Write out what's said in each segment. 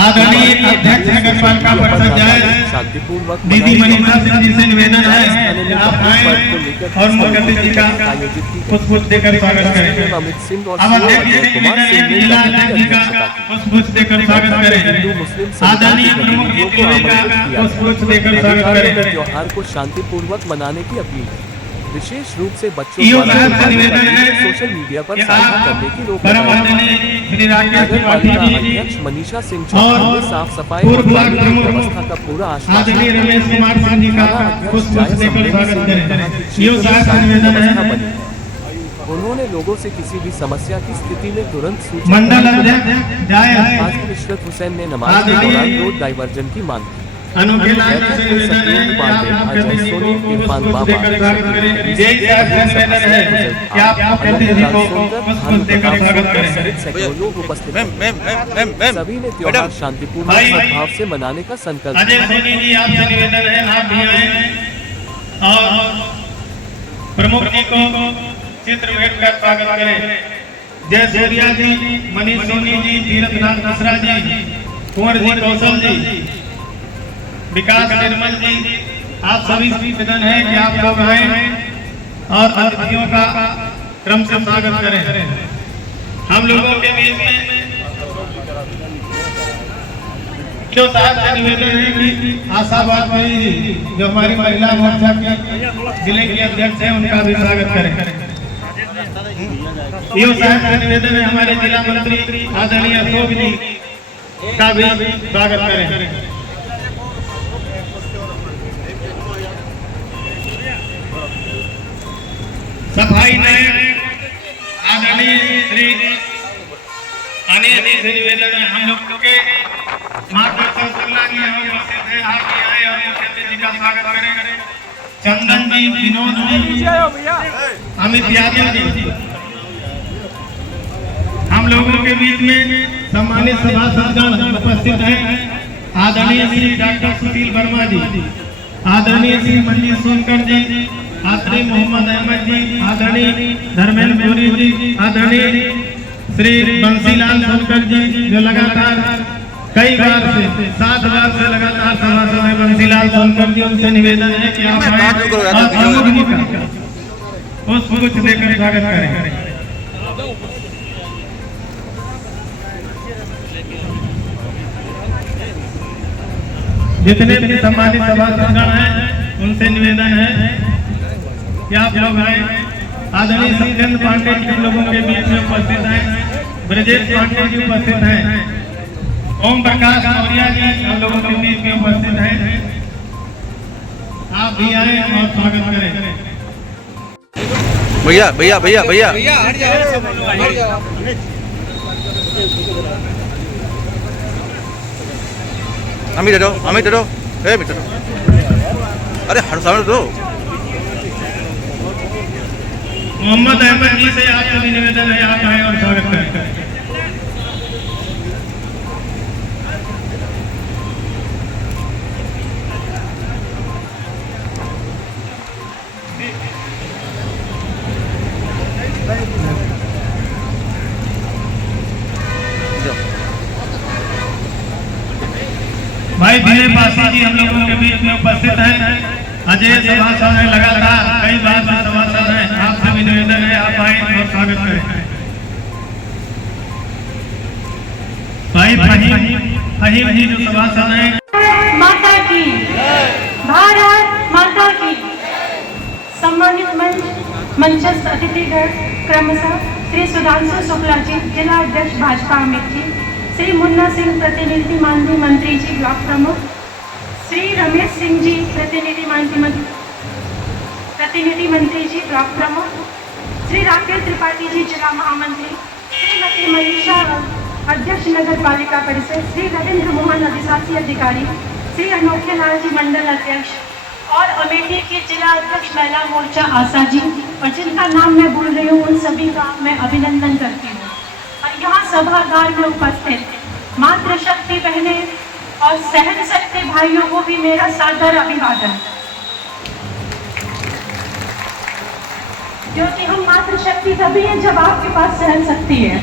आदरणीय अध्यक्ष नगर पालिका परिषद शांतिपूर्वक दीदी मनीषा सिंह जी से निवेदन है कि आप आए और मुख्यमंत्री जी का पुष्प देकर स्वागत करें। अमित सिंह और अब अध्यक्ष जी से निवेदन है कि जिला अध्यक्ष जी का पुष्प देकर स्वागत करें। आदरणीय प्रमुख जी का पुष्प देकर स्वागत करें। त्योहार को शांतिपूर्वक मनाने की अपील, विशेष रूप से बच्चों ईओ द्वारा साहब से निवेदन है सोशल मीडिया पर कि साझा आप करने की रोक परम लगाई। आदरणीय श्री राकेश नगर त्रिपाठी पालिका जी अध्यक्ष मनीषा सिंह चौहान ने साफ सफाई और पूर्व ब्लॉक कानूनी प्रमुख व्यवस्था का पूरा आश्वासन आदरणीय रमेश कुमार सिंह जी का पुष्प देकर स्वागत करें। ईओ साहब से निवेदन है उन्होंने लोगों से किसी भी समस्या की स्थिति में तुरंत सूचना मंडल अध्यक्ष जायज हाजी इशरत हुसैन ने नमाज के दौरान रोड डाइवर्जन की मांग की। अनोखे लाल जी से निवेदन है कि आप मुख्यमंत्री जी को पुष्प देकर स्वागत करें। जय साहब से निवेदन है कि आप मुख्यमंत्री जी को पुष्प देकर स्वागत करें। लोग उपस्थित सभी ने त्योहार शांतिपूर्ण सद्भाव से मनाने का संकल्प अजय सोनी जी आपसे निवेदन है आप भी आए और प्रमुख जी को चित्र भेंट कर स्वागत करें। जय सूर्या जी, मनीष सोनी जी, तीर्थनाथ मिश्रा जी, कुंवर जी कौशल जी, विकास निर्मल जी, आप सभी निवेदन है कि आप लोग आए और अतिथियों का क्रम से स्वागत करें। हम लोगों के बीच में जो साहब से निवेदन है कि आशा वाजपेयी जी जो हमारी महिला मोर्चा के जिले के अध्यक्ष हैं उनका भी स्वागत करें। ईओ साहब से निवेदन है हमारे जिला मंत्री आदरणीय अशोक जी का भी स्वागत करें। सफाई नायक आदरणीय श्री अनिल जी से निवेदन है हम लोग के मार्गदर्शन शुक्ला जी हम उपस्थित हैं आप भी आए और मुख्यमंत्री जी का स्वागत करें। चंदन जी, विनोद जी, अमित यादव जी हम लोगों के बीच में सम्मानित सभासदगण उपस्थित हैं। आदरणीय श्री डॉक्टर सुशील वर्मा जी, आदरणीय श्री मंजीत सोनकर जी, आदरणीय मोहम्मद अहमद जी, आदरणीय धर्मेंद्र पुरी जी, आदरणीय श्री बंसीलाल सोनकर जी जो लगातार कई बार से 7 बार से लगातार सभासद हैं बंसीलाल सोनकर जी, उनसे निवेदन है कि आप आए और प्रमुख जी का पुष्प देकर स्वागत करें। जितने भी सम्मानित सभासदगण हैं उनसे निवेदन है कि आप लोग आए। आदरणीय सत्येंद्र पांडे जी हम लोगों के बीच में उपस्थित हैं, ब्रजेश पांडे जी उपस्थित हैं, ओम प्रकाश मौर्य जी हम लोगों के बीच में उपस्थित हैं। आप भी आए और स्वागत करें। भैया भैया भैया भैया अमित दो ए मित्र अरे हर सामने दो। मोहम्मद अहमद जी से आपका भी निवेदन है आप आए और स्वागत करें। भाई दिलीप पासी जी हम लोगों के बीच में उपस्थित हैं। अजय सभासद हैं, लगातार कई बार से सभासद हैं, आपसे भी निवेदन है आप आए और स्वागत करें। भाई फहीम जी जो सभासद हैं। माता की भारत माता की। सम्मानित मंचस्थ अतिथिगण क्रमशः श्री सुधांशु शुक्ला जी जिला अध्यक्ष भाजपा अमित जी, श्री मुन्ना सिंह प्रतिनिधि माननीय मंत्री जी ब्लॉक प्रमुख, श्री रमेश सिंह जी प्रतिनिधि मंत्री जी ब्लॉक प्रमुख, श्री राकेश त्रिपाठी जी जिला महामंत्री, श्रीमती मनीषा अध्यक्ष नगर पालिका परिषद, श्री रविंद्र मोहन अधिशासी अधिकारी, श्री अनोखे लाल जी मंडल अध्यक्ष और अमेठी की जिला अध्यक्ष महिला मोर्चा आशा जी, और जिनका नाम मैं भूल रही हूँ उन सभी का मैं अभिनंदन करती हूँ। और यहाँ सभागार में उपस्थित मातृशक्ति बहने और सहन शक्ति भाइयों को भी मेरा सादर अभिवादन। क्योंकि हम मातृशक्ति तभी है जब आपके पास सहन शक्ति है।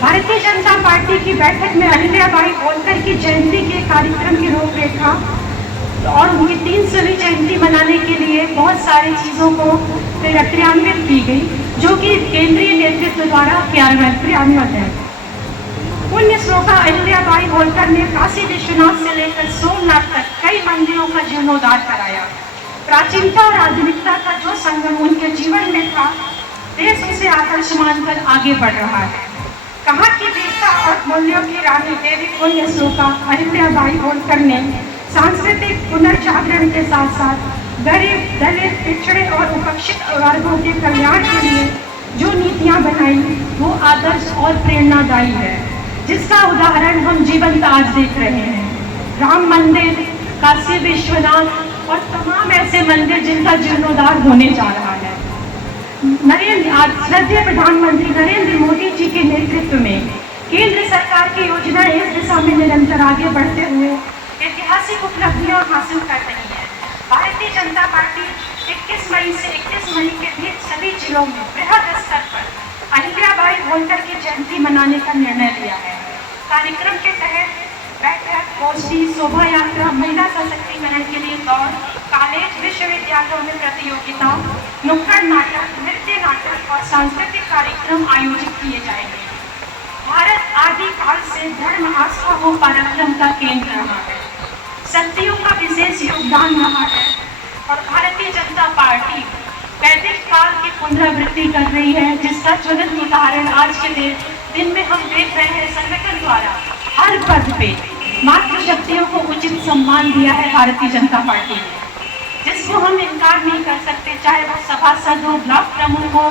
भारतीय जनता पार्टी की बैठक में अहिल्याबाई होलकर की जयंती के कार्यक्रम की रूपरेखा और उनकी 300वीं जयंती मनाने के लिए बहुत सारी चीज़ों को क्रियान्वित की गई, जो कि केंद्रीय नेतृत्व द्वारा क्रियान्वित है। पुण्य श्लोका अहिल्याबाई होलकर ने काशी विश्वनाथ से लेकर सोमनाथ तक कई मंदिरों का जीर्णोद्धार कराया। प्राचीनता और आधुनिकता का जो संगम उनके जीवन में था, देश उसे आदर्श मानकर आगे बढ़ रहा है। कहा कि वीरता और मूल्यों की रानी देवी पुण्य श्लोका अहिल्याबाई होलकर ने सांस्कृतिक पुनर्जागरण के साथ साथ गरीब, दलित, पिछड़े और उपेक्षित वर्गों के कल्याण के लिए जो नीतियां बनाई, वो आदर्श और प्रेरणादायी है, जिसका उदाहरण हम जीवंत आज देख रहे हैं। राम मंदिर, काशी विश्वनाथ और तमाम ऐसे मंदिर जिनका जीर्णोद्धार होने जा रहा है। श्रद्धेय प्रधानमंत्री नरेंद्र मोदी जी के नेतृत्व में केंद्र सरकार की योजनाएं इस दिशा में निरंतर आगे बढ़ते हुए ऐतिहासिक उपलब्धियां हासिल कर रही है। भारतीय जनता पार्टी 21 मई से 31 मई के बीच सभी जिलों में बृहद स्तर पर अहिल्याबाई होलकर की जयंती मनाने का निर्णय लिया है। कार्यक्रम के तहत बैठक, गोष्ठी, शोभा यात्रा, महिला सशक्तिकरण के लिए दौड़, कॉलेज, विश्वविद्यालयों में प्रतियोगिता, नुक्कड़ नाटक, नृत्य नाटक और सांस्कृतिक कार्यक्रम आयोजित किए जाएंगे। भारत आदिकाल से धर्म, आस्था व पराक्रम का केंद्र रहा है। सदियों का विशेष योगदान रहा है और भारतीय जनता पार्टी वैदिक काल की पुनरावृत्ति कर रही है, जिसका ज्वलंत उदाहरण आज के दिन में हम देख रहे हैं। संगठन द्वारा हर पद पे मातृशक्तियों को उचित सम्मान दिया है भारतीय जनता पार्टी ने, जिसको हम इनकार नहीं कर सकते, चाहे वो सभासद हो, ब्लॉक प्रमुख हो,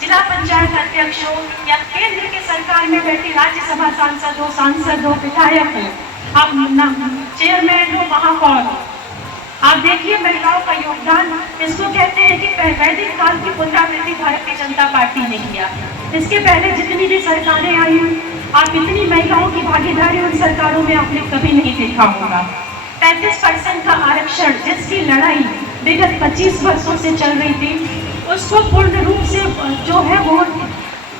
जिला पंचायत अध्यक्ष हो या केंद्र की सरकार में बैठी राज्यसभा सांसद हो, विधायक हो, आप चेयरमैन हो, महापौर हो। आप देखिए महिलाओं का योगदान, इसको कहते हैं कि वैदिक काल की पुनरावृत्ति भारतीय जनता पार्टी ने किया। इसके पहले जितनी भी सरकारें आई, आप इतनी महिलाओं की भागीदारी उन सरकारों में आपने कभी नहीं देखा होगा। 35% का आरक्षण, जिसकी लड़ाई विगत 25 वर्षों से चल रही थी, उसको पूर्ण रूप से जो है वो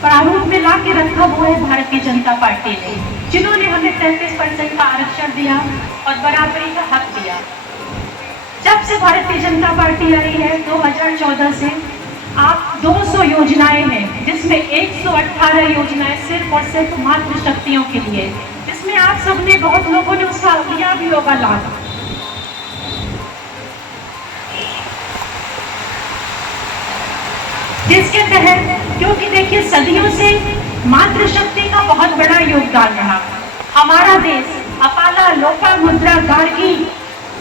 प्रारूप में ला के रखा हुआ है भारतीय जनता पार्टी ने, जिन्होंने हमें 33% का आरक्षण दिया और बराबरी का हक दिया। जब से भारतीय जनता पार्टी आई है 2014 से, आप 200 योजनाएं हैं, जिसमें 118 योजनाएं सिर्फ और सिर्फ मातृशक्तियों के लिए, जिसमें आप सबने, बहुत लोगों ने उसका लिया भी होगा लाभ। जिसके तहत, क्योंकि देखिए सदियों से मातृशक्ति का बहुत बड़ा योगदान रहा। हमारा देश अपाला, लोपामुद्रा, गार्गी,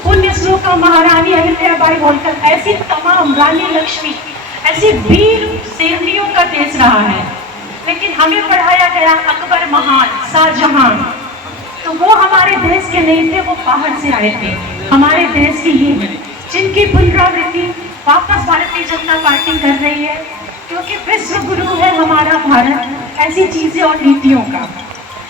पुण्य श्लोका महारानी अहिल्याबाई होलकर, ऐसी तमाम, रानी लक्ष्मी, ऐसी वीर सेवनियों का देश रहा है। लेकिन हमें पढ़ाया गया अकबर महान, शाहजहां, तो वो हमारे देश के नहीं थे, वो बाहर से आए थे। हमारे देश की ये है, जिनकी पुनरावृत्ति वापस भारतीय जनता पार्टी कर रही है, क्योंकि विश्व गुरु है हमारा भारत ऐसी चीजें और नीतियों का,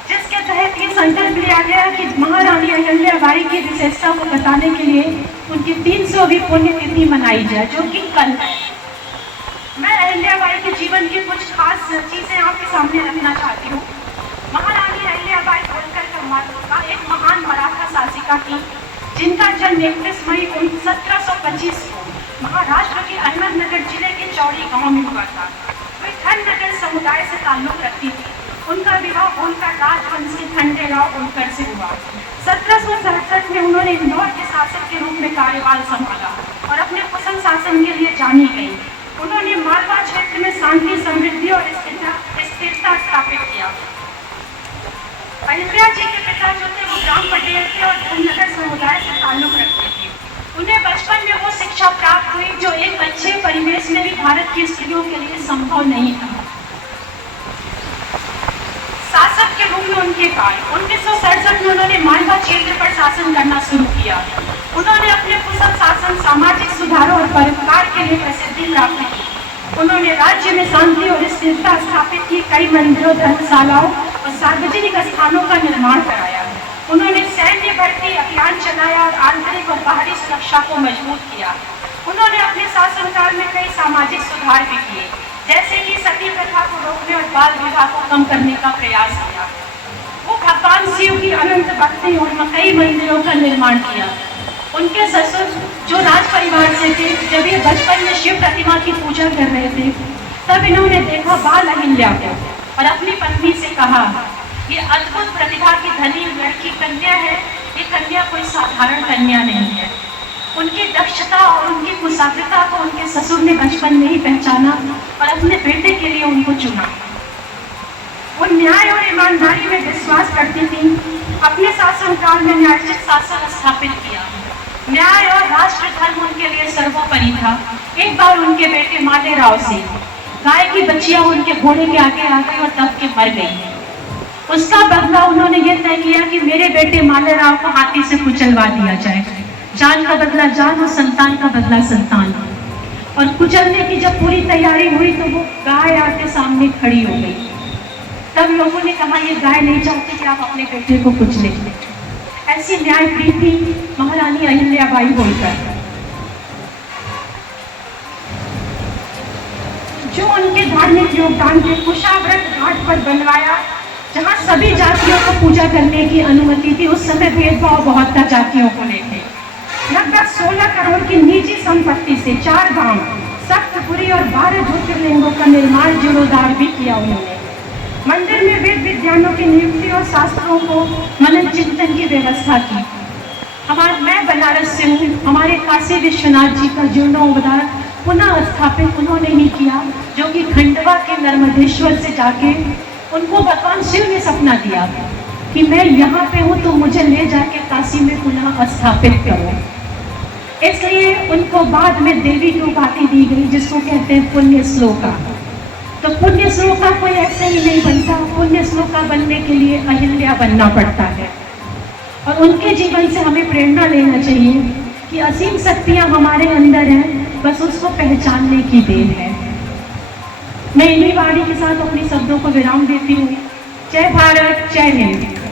जिसके तहत ये संकल्प लिया गया कि महारानी अहिल्याबाई की विशेषता को बताने के लिए उनकी 300वीं पुण्यतिथि मनाई जाए, जो कि कल है। मैं अहिल्याबाई के जीवन की कुछ खास चीजें आपके सामने रखना चाहती हूँ। महारानी अहिल्याबाई होलकर का एक महान मराठा शासिका थी, जिनका जन्म 31 मई 1725 को महाराष्ट्र के अहमदनगर जिले के चौड़ी गांव में हुआ था। वे खंडनगर समुदाय से ताल्लुक रखती थी। उनका विवाह होलकर राजवंश के खंडेराव होलकर से हुआ। 1767 में उन्होंने इंदौर के शासक के रूप में कार्यभार संभाला और अपने कुशल शासन के लिए जानी गई। उन्होंने मालवा क्षेत्र में शांति, समृद्धि और स्थिरता स्थापित किया। अहिल्या जी के पिता जो थे वो ग्राम पटेल थे और धननगर समुदाय से ताल्लुक रखते थे। उन्हें बचपन में वो शिक्षा प्राप्त हुई जो एक अच्छे परिवेश में भी भारत की स्त्रियों के लिए संभव नहीं था। शासक के रूप में उनके काल 1967 में उन्होंने मालवा क्षेत्र पर शासन करना शुरू किया। उन्होंने अपने कुशल शासन, सामाजिक सुधारों और परोपकार के लिए प्रसिद्धि प्राप्त की। उन्होंने राज्य में शांति और स्थिरता स्थापित की, कई मंदिरों, धर्मशालाओं और सार्वजनिक स्थानों का निर्माण कराया। उन्होंने सैन्य भर्ती अभियान चलाया और आंतरिक और बाहरी सुरक्षा को मजबूत किया। उन्होंने अपने शासनकाल में कई सामाजिक सुधार भी किए, जैसे कि सती प्रथा को रोकने और बाल विवाह को कम करने का प्रयास किया। वो भगवान शिव की अनंत भक्ति और कई मंदिरों का निर्माण किया। उनके ससुर जो राज परिवार से थे, जब ये बचपन में शिव प्रतिमा की पूजा कर रहे थे, तब इन्होंने देखा बाल अहिल्या को और अपनी पत्नी से कहा, ये अद्भुत प्रतिभा की धनी लड़की कन्या है, ये कन्या कोई साधारण कन्या नहीं है। उनकी दक्षता और उनकी कुशाग्रता को उनके ससुर ने बचपन में ही पहचाना और अपने बेटे के लिए उनको चुना। वो न्याय और ईमानदारी में विश्वास करती थी। अपने शासनकाल में न्यायोचित शासन स्थापित किया। न्याय और राष्ट्र धर्म उनके लिए सर्वोपरि था। एक बार उनके बेटे मालेराव से गाय की बच्चियां उनके घोड़े के आगे आ गई और दब के मर गई। उसका बदला उन्होंने ये तय किया कि मेरे बेटे मालेराव को हाथी से कुचलवा दिया जाए। जान का बदला जान और संतान का बदला संतान। और कुचलने की जब पूरी तैयारी हुई तो वो गाय आके सामने खड़ी हो गई। तब लोगों ने कहा, ये गाय नहीं चाहती कि आप अपने बेटे को कुचले। ऐसी न्याय प्रीति महारानी अहिल्याबाई होलकर, जो उनके धार्मिक योगदान के कुशाव्रत घाट पर बनवाया, जहाँ सभी जातियों को पूजा करने की अनुमति थी। उस समय भेदभाव बहुत था जातियों को लेकर। लगभग 16 करोड़ की निजी संपत्ति से 4 धाम, सप्तपुरी और 12 ज्योतिर्लिंगों का निर्माण जीर्णोद्धार भी किया उन्होंने। मंदिर में वेद विद्वानों की नियुक्ति और शास्त्रों को मनन चिंतन की व्यवस्था की। मैं बनारस से हूँ। हमारे काशी विश्वनाथ जी का जीर्णोद्धार पुनः स्थापित उन्होंने ही किया, जो कि खंडवा के नर्मदेश्वर से जाके उनको भगवान शिव ने सपना दिया कि मैं यहाँ पे हूँ तो मुझे ले जाके काशी में पुनः स्थापित करो। इसलिए उनको बाद में देवी की उपाधि दी गई, जिसको कहते हैं पुण्य श्लोका। तो पुण्य श्लोका कोई ऐसे ही नहीं बनता। पुण्य श्लोका बनने के लिए अहिल्या बनना पड़ता है। और उनके जीवन से हमें प्रेरणा लेना चाहिए कि असीम शक्तियाँ हमारे अंदर हैं, बस उसको पहचानने की देर है। मैं इन्हीं वाणी के साथ अपने शब्दों को विराम देती हूँ। जय भारत, जय हिंद।